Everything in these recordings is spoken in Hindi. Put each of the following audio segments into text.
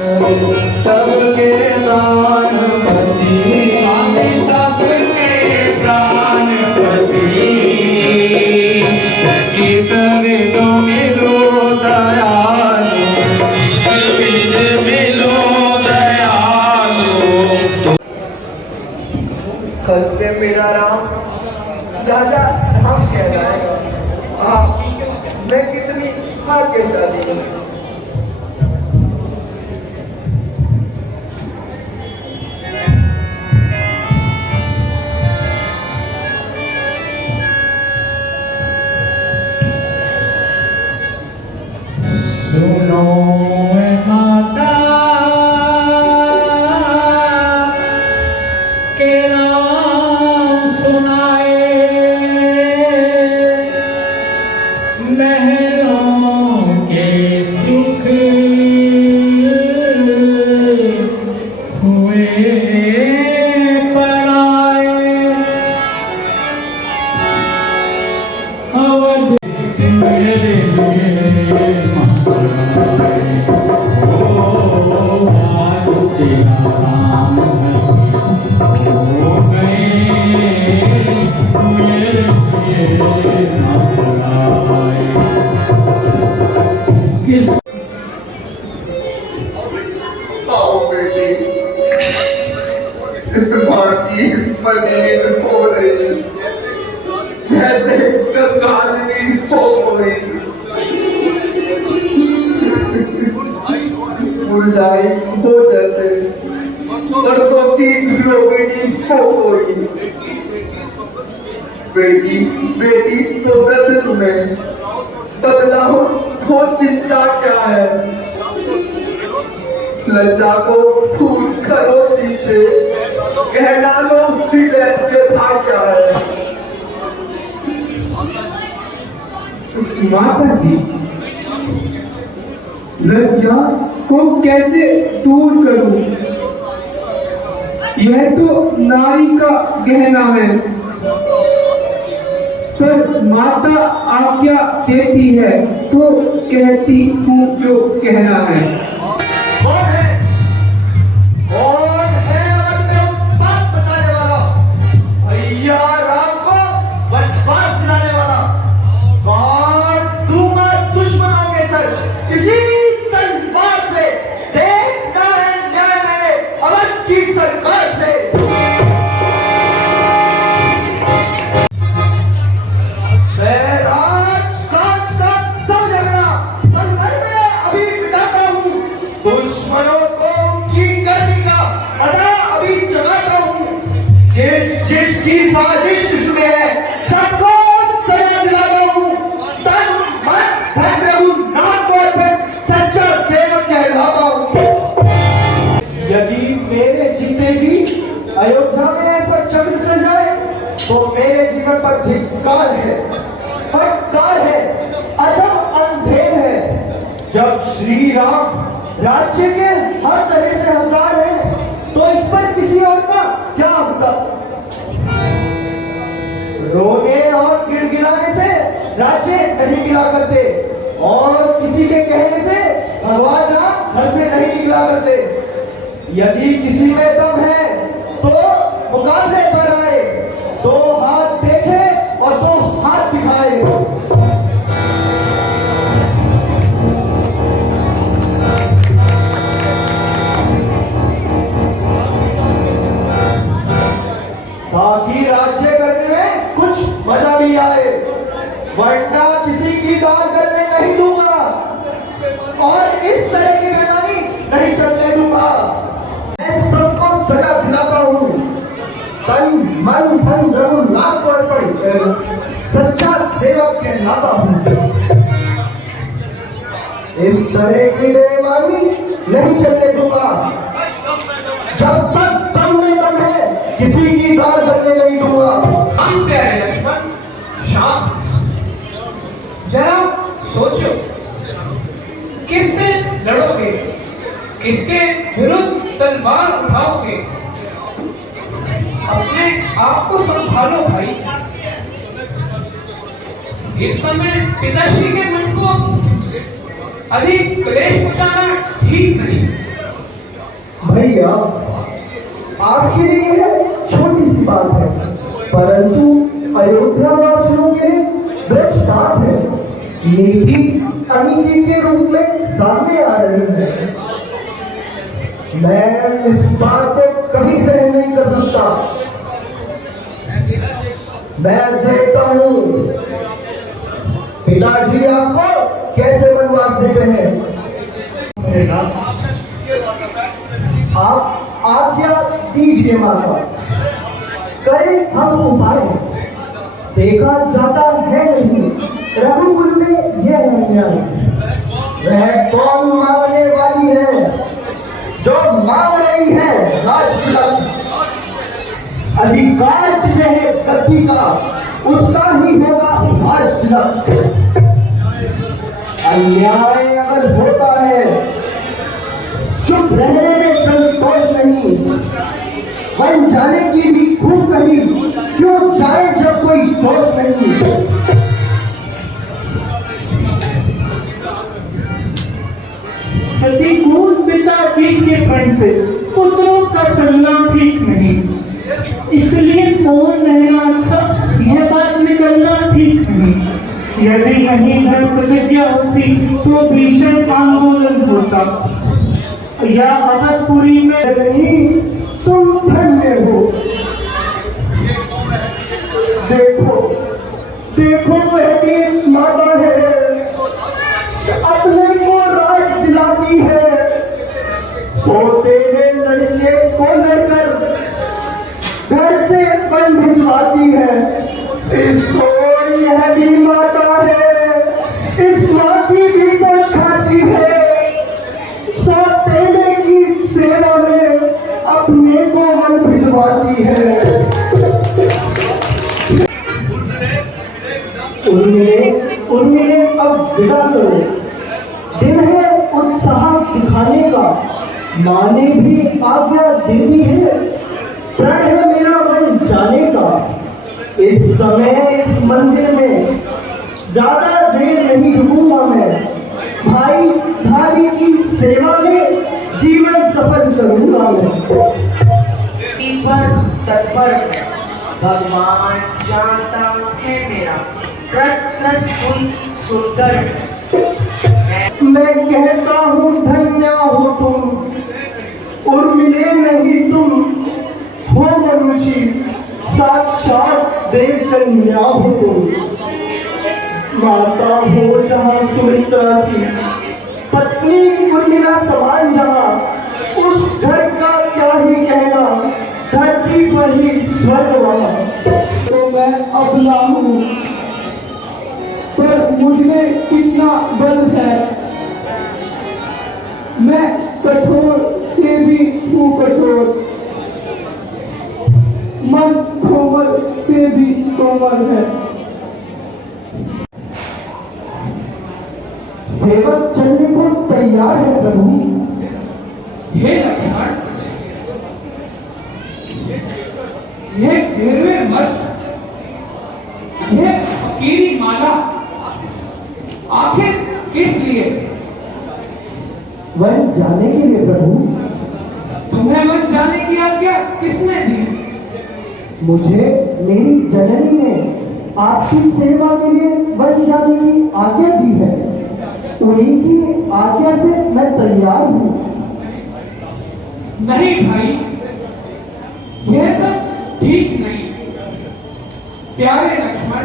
सबके प्राणपति, सबके प्राणपति, किस विधो मिलो दयालु, मिलो दयालु। कल से मेरा राम राजा राम कहलाएगा। मैं कितनी भाग्यशाली हूँ। सुनो माता के नाम सुनाए, महलों के सुख हुए पराए। अवध मेरे मुरझाई दो जैसे सरसों की रोगिणी हो गई। बेटी बेटी सोगत तुम्हें बदलाओ तो चिंता क्या है। लज्जा को फूल करो पीछे, कह डालो हृदय के भाग क्या है। माता जी, लज्जा को कैसे दूर करूं? यह तो नारी का गहना है, पर माता आज्ञा देती है तो कहती हूँ जो कहना है। कौन है? कौन है अगर मैं उत्पात मचाने वाला, भैया राम को वनवास दिलाने वाला? काट दूंगा दुश्मनों के सर इसी तलवार से। देखना है न्याय मैंने अवध की सरकार से। राजकाज का सब झगड़ा पल भर में अभी मिटाता हूँ। दुश्मनों को उनकी करनी का मजा अभी जगाता हूँ। जिसकी साजिश इसमें है सबको सजा दिलाता हूँ। तन मन धन प्रभु नाम को अर्पित सच्चा सेवक कहलाता हूँ। यदि मेरे जीते जी अयोध्या में ऐसा चक्र चल जाए तो मेरे जीवन पर धिक्कार है, फटकार है, अजब अंधेर है। जब श्री राम राज्य के हर तरह से हकदार है तो इस पर किसी और का क्या हकदार? रोने और गिड़गिड़ाने से राज्य नहीं गिरा करते और किसी के कहने से भगवान राम घर से नहीं निकला करते। यदि किसी में दम है तो मुकाबले पर आए, दो हाथ देखे और दो हाथ दिखाए। ताकि राज्य करने में कुछ मजा भी आए, वरना किसी की दाल करने नहीं दूंगा और इस तरह की बेईमानी नहीं चलने दूंगा। मैं सबको सजा दिलाता हूँ। तन मन धन प्रभु नाम को अर्पित सच्चा सेवक कहलाता हूँ। इस तरह की बेईमानी नहीं चलने दूंगा। जब तक दम में दम है किसी की दाल करने नहीं दूंगा। हम कह रहे लक्ष्मण, शांत। जरा सोचो, किससे लड़ोगे, किसके विरुद्ध तलवार उठाओगे? अपने आप को संभालो भाई। इस समय पिताश्री के मन को अधिक क्लेश पहुंचाना ठीक नहीं। भैया, आपके लिए यह छोटी सी बात है, परंतु अयोध्या वासियों के लिए बड़ी बात है। नीति अनीति के रूप में सामने आ रही है। मैं इस बात को कभी सहन नहीं कर सकता। मैं देखता हूं पिताजी आपको कैसे वनवास देते हैं। आप आज्ञा दीजिए माता, करें हम उपाय। देखा जाता है नहीं रघुकुल में यह अन्याय। वह कौन मांगने वाली है जो मांग रही है राजतिलक। अधिकार जिसे है गद्दी का, उसका ही होगा राजतिलक। अन्याय अगर होता है, चुप रहने में संतोष नहीं। वन जाने की भी खूब कही, क्यों जाए जब कोई दोष नहीं। प्रतिकूल पिताजी के प्रण से पुत्रों का चलना ठीक नहीं, इसलिए मौन रहना अच्छा, यह बात निकलना ठीक नहीं। यदि नहीं धर्म प्रतिज्ञा होती तो भीषण आंदोलन होता, या अवधपुरी में नहीं तुम धन्य हो। देखो देखो, वह भी एक माता है, अपने को राज दिलाती है। सोते हुए लड़के को लड़कर घर से वन भिजवाती है। इस ओर यह भी माता है, इस माँ की भी तो छाती है। सौतेले की सेवा में अपने को वन भिजवाती है। उर्मिले अब विदा करो, दिन है उत्साह दिखाने का। माँ ने भी आज्ञा दे दी है, प्रण है मेरा वन जाने का। इस समय इस मंदिर में ज्यादा देर नहीं रुकूंगा मैं। भाई भाभी की सेवा में जीवन सफल करूंगा मैं। तत्पर है भगवान जानता है मेरा प्रत्यक्ष कोई सुंदर है। मैं कहता हूँ धन्य हो तुम, उर्मिले नहीं तुम हो मनुष्य, साक्षात देव कन्या हो तुम। माता हो जहाँ सुमित्रा सी, पत्नी उर्मिला समान जहाँ, उस घर का क्या ही कहना, धरती पर ही स्वर्ग वहाँ। तो मैं अबला हूँ, पर मुझमें कितना बल है। मैं कठोर से भी हूँ कठोर, मन कोमल से भी कोमल है। सेवक चलने को तैयार है प्रभु। हे लक्ष्मण, ये गिरवे मस्त, ये फकीरी माला आखिर किस लिए? वन जाने के लिए प्रभु। तुम्हें वन जाने की आज्ञा किसने दी? मुझे मेरी जननी ने आपकी सेवा के लिए वन जाने की आज्ञा दी है। उन्हीं की आज्ञा से मैं तैयार हूँ। नहीं भाई, यह सब ठीक नहीं। प्यारे लक्ष्मण,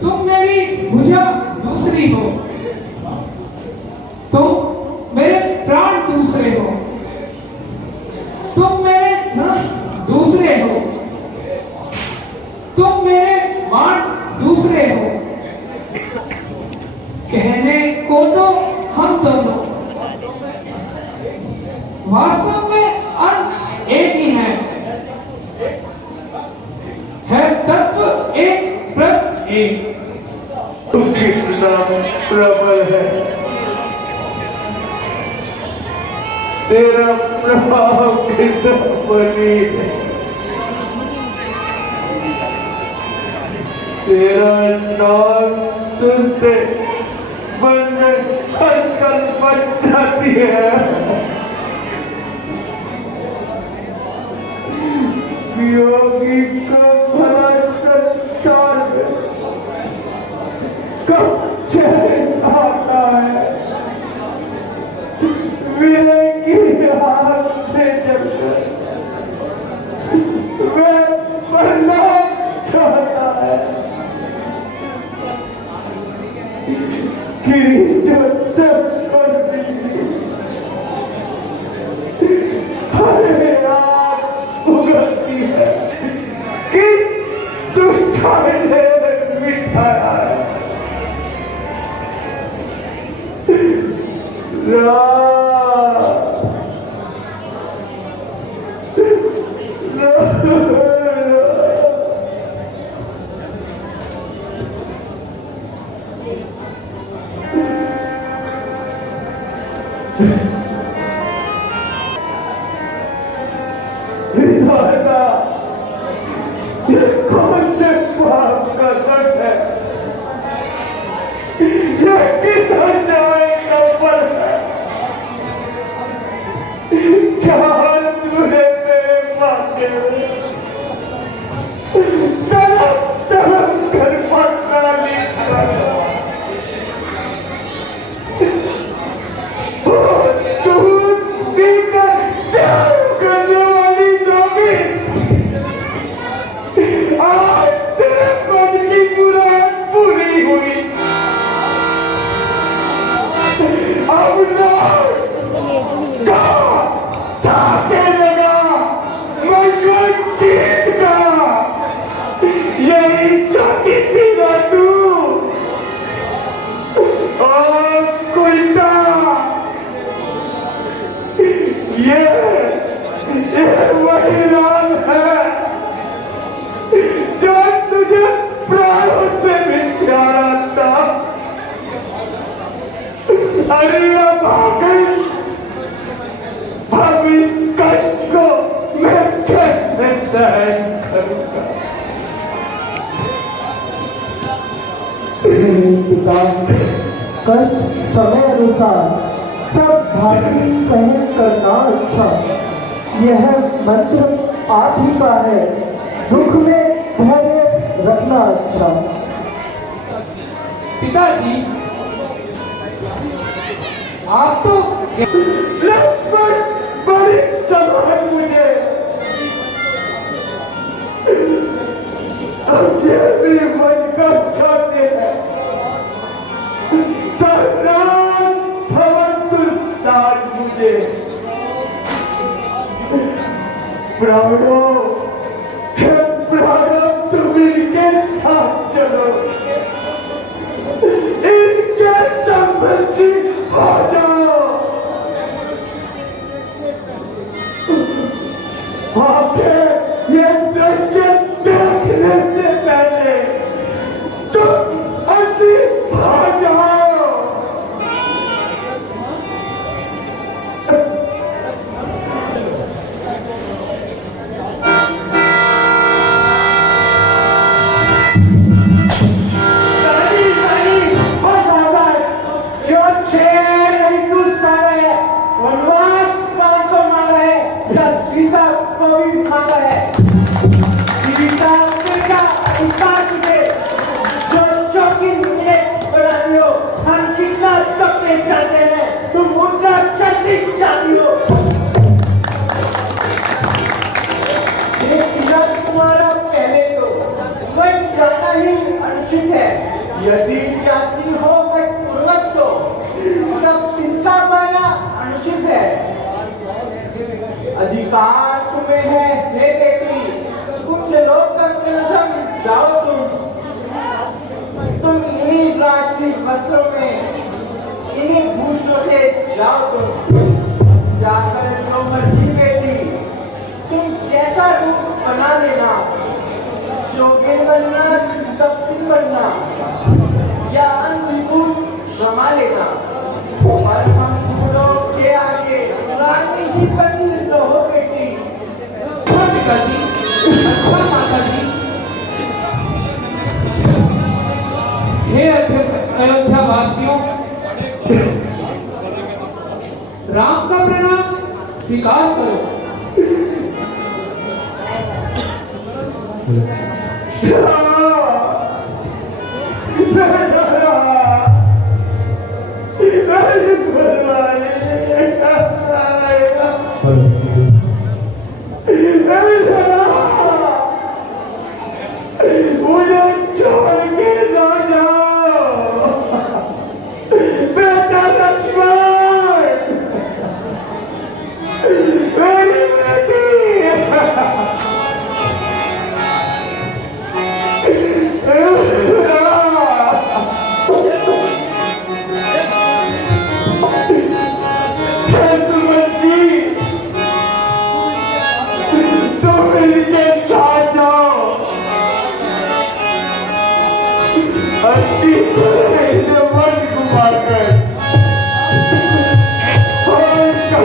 तुम मेरी भुजा दूसरी हो, तुम मेरे प्राण दूसरे हो, तुम मेरे धनुष दूसरे हो, तुम मेरे बाण दूसरे हो। कहने को तो हम दोनों, वास्तव में अर्थ एक ही है तत्व एक प्रत एक। कितना प्रबल है तेरा प्रभाव, कितना बली है तेरा नाम सुनते मन हलचल मच जाती है। मेरे की आँख में जबकर मैं मरना चाहता है गिरी जो सब कर दी हरे रात उगलती है कि दुष्टाई ने मिठाया है विधाता ये कौन से पाप का दंड है ये किस अन्याय का फल है क्या तूने मेरे माथे में तरफ तरफ कर पड़ना लिखा दूध पीकर जान करने वाली नौकरी आज तेरे मन की मुराद पूरी हुई अब ना ताके लगा मैं जीत गया यही चाहती थी ना तू और कुलटा ये वही राम है जो तुझे प्राणों से भी प्यारा था अरे अब आ गई अब इस कष्ट को मैं कैसे सहन करूंगा पिता कष्ट समय अनुसार सब भांति सहन करना अच्छा यह मंत्र आप ही का है दुख में धैर्य रखना अच्छा पिताजी आप तो लक्ष्मण बड़ी संभाल मुझे अब ये भी मन कर चाहते हैं साथ मुझे प्राणों तुम इनके साथ चलो इनके संबंधी हो जाओ आके ये दृश्य देखने से पहले तुम अंतिम हो जाओ यदि जाति हो पूर्वक तो तब चिंता करना अनुचित है अधिकार तुम्हें है हे बेटी पुण्य लोक तक जाओ तुम इन्हीं राष्ट्रीय वस्त्रों में इन्हीं भूषणों से जाओ तुम जाकर जो मर्जी बेटी तुम जैसा रूप बना लेना जोगिन बनना तपस्वी बनना या अनविभूत रमा लेना और हम दोनों के आगे रानी ही बनी रहो बेटी अच्छा पिताजी अच्छा माताजी हे अयोध्या वासियों राम का प्रणाम स्वीकार करो नहीं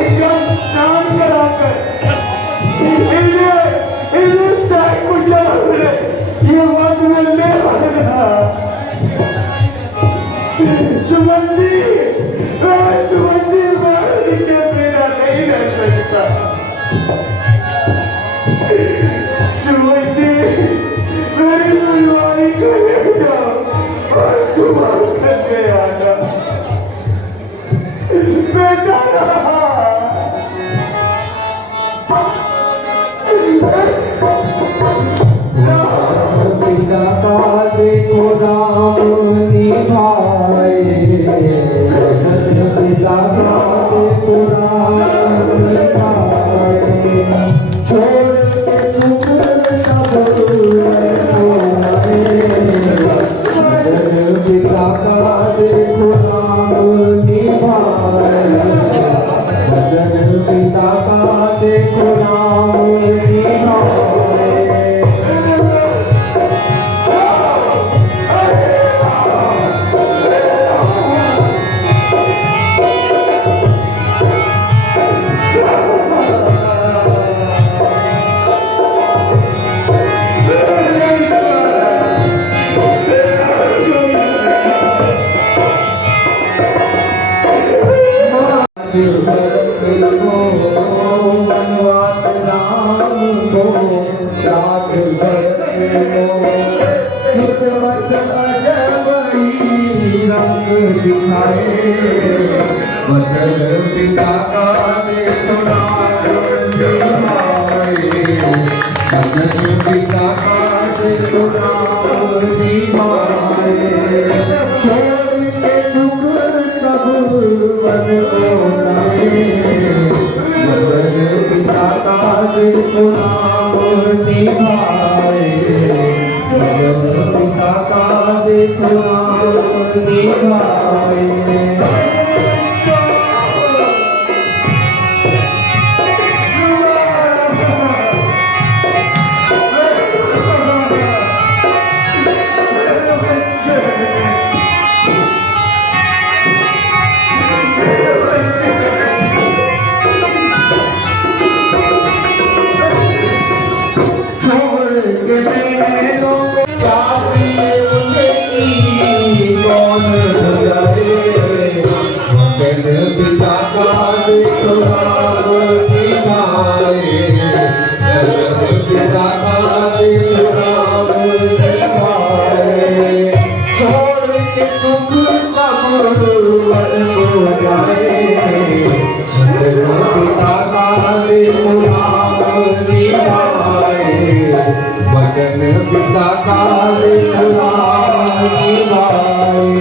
भाई का स्नान कराकर इन्हें साथ को चला ये मत में ले आना। सुमन जी मैं उनके बिना नहीं रह सकता। सुमन जी मेरी फुलवारी को ले जाओ और घुमा करके आना। बेटा पिता का देखो राम निभाए, पिता का देखो राम निभाए, छोड़ के सुख सब पिता का देखो राम निभाए, भजन पिता का देखो राम निभाए। वनवास राम को रात हिकमत अजबई रंग दिखाए, वचन पिता का देखो राम निभाए, वचन पिता का देखो राम निभाए, छोड़ के दुख सब मन को वचन पिता का देखो राम निभाए, वचन पिता का देखो राम निभाए। पिता का देखो राम निभाए, पिता का देखो राम निभाए, छोड़ के दुख सब मन को जाए, पिता का देखो राम निभाए, वचन पिता का देखो राम निभाए।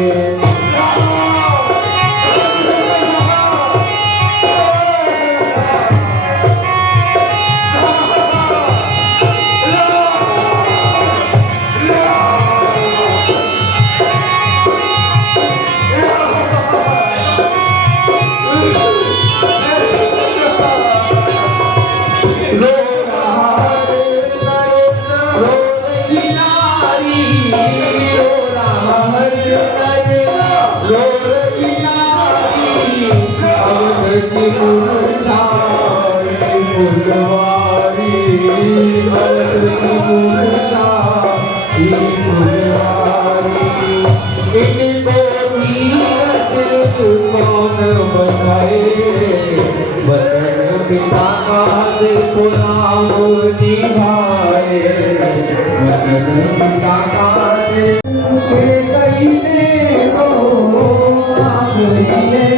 पिता का देखो राम निभाए, वचन पिता का देखो कहीं ने मांग लिए